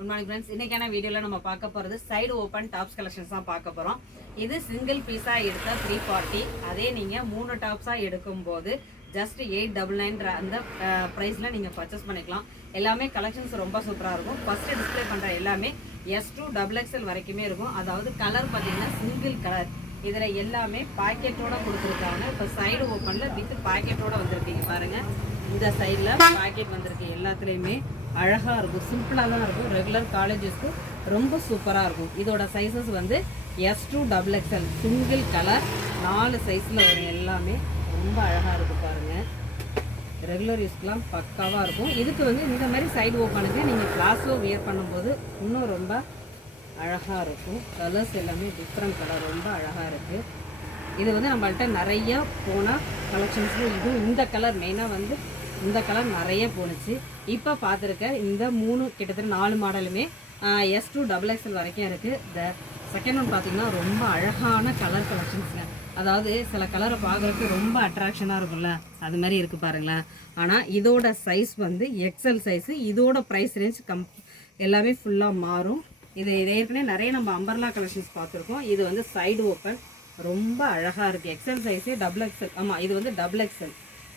Good morning friends. இன்னைக்கான வீடியோவில் நம்ம பார்க்க போகிறது சைடு ஓப்பன் டாப்ஸ் கலெக்ஷன்ஸ் தான் பார்க்க போகிறோம். இது சிங்கிள் பீஸாக எடுத்த 340. அதே நீங்கள் 3 டாப்ஸாக எடுக்கும்போது ஜஸ்ட் 899 அந்த ப்ரைஸில் நீங்கள் பர்ச்சேஸ் பண்ணிக்கலாம். எல்லாமே கலெக்ஷன்ஸ் ரொம்ப சூப்பராக இருக்கும். ஃபஸ்ட்டு டிஸ்பிளே பண்ணுற எல்லாமே S2 XXL வரைக்குமே இருக்கும். அதாவது கலர் பார்த்தீங்கன்னா சிங்கிள் கலர். இதில் எல்லாமே பாக்கெட்டோடு கொடுத்துருக்காங்க. இப்போ சைடு ஓப்பனில் வித் பாக்கெட்டோடு வந்திருக்கீங்க பாருங்கள். இந்த சைடில் பாக்கெட் வந்திருக்கு. எல்லாத்துலேயுமே அழகாக இருக்கும், சிம்பிளாக தான் இருக்கும். ரெகுலர் காலேஜஸ்க்கு ரொம்ப சூப்பராக இருக்கும். இதோட சைஸஸ் வந்து S2 XXL சிங்கிள் கலர் 4 சைஸில் வரும். எல்லாமே ரொம்ப அழகாக இருக்கும் பாருங்கள். ரெகுலர் யூஸ்க்கெலாம் பக்காவாக இருக்கும். இதுக்கு வந்து இந்த மாதிரி சைடு ஓப்பனுக்கு நீங்கள் கிளாஸில் வியர் பண்ணும்போது இன்னும் ரொம்ப அழகாக இருக்கும். கலர்ஸ் எல்லாமே டிஃப்ரெண்ட் கலர், ரொம்ப அழகாக இருக்குது. இது வந்து நம்மள்கிட்ட நிறைய போன கலெக்ஷன்ஸில் இதுவும் இந்த கலர் மெயினாக வந்து இந்த கலர் நிறைய போணுச்சு. இப்போ பார்த்துருக்க இந்த 3 கிட்டத்தட்ட 4 மாடலுமே S2 XXL வரைக்கும் இருக்குது. இந்த செகண்ட் ஒன் பார்த்திங்கன்னா ரொம்ப அழகான கலர் கலெக்ஷன்ஸுங்க. அதாவது சில கலரை பார்க்குறதுக்கு ரொம்ப அட்ராக்ஷனாக இருக்கும்ல, அது மாதிரி இருக்குது பாருங்களேன். ஆனால் இதோட சைஸ் வந்து XL சைஸு. இதோட ப்ரைஸ் ரேஞ்ச் எல்லாமே ஃபுல்லாக மாறும். இது ஏற்கனவே நிறைய நம்ம அம்பர்லா கலெக்ஷன்ஸ் பார்த்துருக்கோம். இது வந்து சைடு ஓப்பன் ரொம்ப அழகாக இருக்குது. XL சைஸே XXL. ஆமாம், இது வந்து XXL.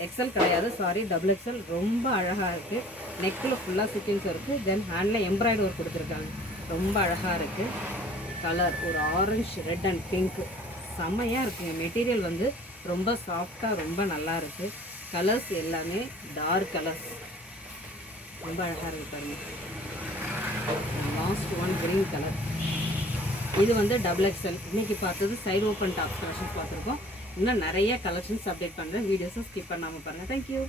XL கிடையாது, சாரி, XXL. ரொம்ப அழகாக இருக்குது. நெக்கில் ஃபுல்லாக சீக்வென்ஸ் இருக்குது. தென் ஹேண்டில் எம்ப்ராய்டரி ஒர்க் கொடுத்துருக்காங்க. ரொம்ப அழகாக இருக்குது. கலர் ஒரு ஆரஞ்சு, ரெட் அண்ட் பிங்க் செம்மையாக இருக்குங்க. மெட்டீரியல் வந்து ரொம்ப சாஃப்டாக ரொம்ப நல்லா இருக்குது. கலர்ஸ் எல்லாமே டார்க் கலர்ஸ், ரொம்ப அழகாக இருக்குது பாருங்கள். Last one green colour. இது வந்து XXL. இன்றைக்கி பார்த்தது சைடு ஓப்பன் டாப்ஸ் கலெக்ஷன்ஸ் பார்த்துருக்கோம். இன்னும் நிறைய கலெக்ஷன்ஸ் அப்டேட் பண்ணுறேன். வீடியோஸும் ஸ்கிப் பண்ணாமல் பாருங்கள். தேங்க்யூ.